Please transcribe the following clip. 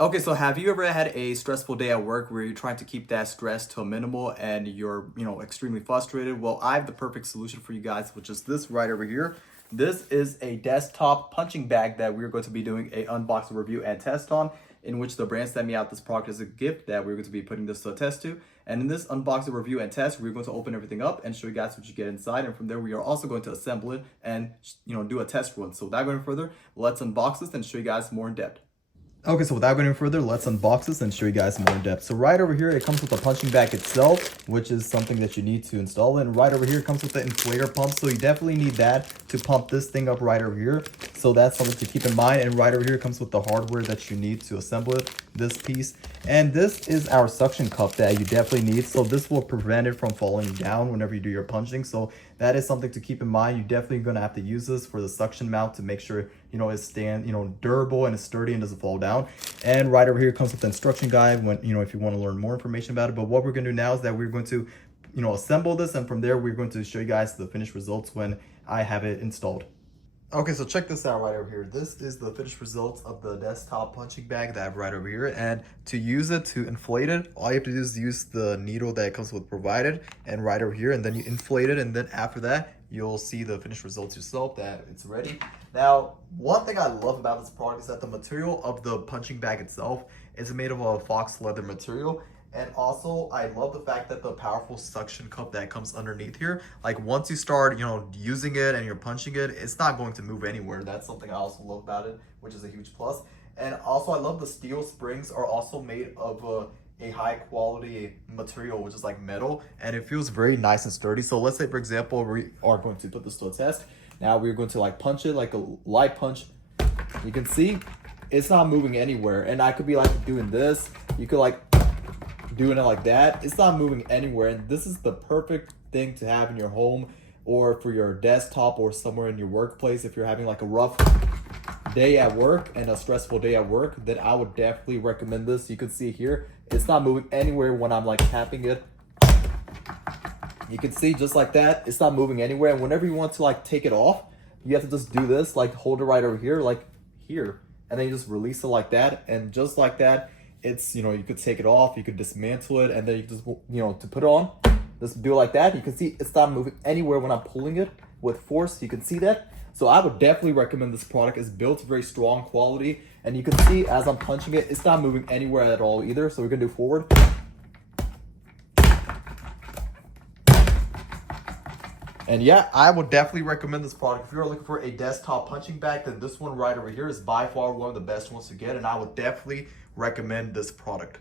Okay, so have you ever had a stressful day at work where you're trying to keep that stress to a minimal and you're, extremely frustrated? Well, I have the perfect solution for you guys, which is this right over here. This is a desktop punching bag that we're going to be doing a unboxing review and test on, in which the brand sent me out this product as a gift that we're going to be putting this to a test to. And in this unboxing review and test, we're going to open everything up and show you guys what you get inside. And from there, we are also going to assemble it and, do a test run. So without going further, let's unbox this and show you guys more in depth. Okay, so without going any further, let's unbox this and show you guys more in depth. So right over here, it comes with the punching bag itself, which is something that you need to install. And right over here, it comes with the inflator pump. So you definitely need that to pump this thing up right over here. So that's something to keep in mind. And right over here, it comes with the hardware that you need to assemble it, this piece. And this is our suction cup that you definitely need. So this will prevent it from falling down whenever you do your punching. So that is something to keep in mind. You're definitely going to have to use this for the suction mount to make sure, it's durable and it's sturdy and doesn't fall down. And right over here comes with the instruction guide when, if you want to learn more information about it. But what we're going to do now is that we're going to, assemble this. And from there, we're going to show you guys the finished results when I have it installed. Okay, so check this out right over here. This is the finished results of the desktop punching bag that I have right over here. And to use it, to inflate it, all you have to do is use the needle that comes with provided and right over here. And then you inflate it. And then after that, you'll see the finished results yourself that it's ready. Now, one thing I love about this product is that the material of the punching bag itself is made of a fox leather material. And also, I love the fact that the powerful suction cup that comes underneath here, like once you start, using it and you're punching it, it's not going to move anywhere. That's something I also love about it, which is a huge plus. And also, I love the steel springs are also made of a high quality material, which is like metal, and it feels very nice and sturdy. So let's say, for example, we are going to put this to a test. Now we're going to punch it like a light punch. You can see it's not moving anywhere. And I could be doing this. You could doing it like that. It's not moving anywhere. And this is the perfect thing to have in your home or for your desktop or somewhere in your workplace. If you're having a rough day at work and a stressful day at work, then I would definitely recommend this. You can see here, it's not moving anywhere when I'm tapping it. You can see just like that, it's not moving anywhere. And whenever you want to take it off, you have to just do this, hold it right over here, here. And then you just release it like that. And just like that, it's, you could take it off, you could dismantle it, and then you just, to put it on, just do it like that. You can see it's not moving anywhere when I'm pulling it with force. You can see that. So I would definitely recommend this product. It's built very strong quality. And you can see as I'm punching it, it's not moving anywhere at all either. So we're gonna do forward. And yeah, I would definitely recommend this product. If you're looking for a desktop punching bag, then this one right over here is by far one of the best ones to get. And I would definitely recommend this product.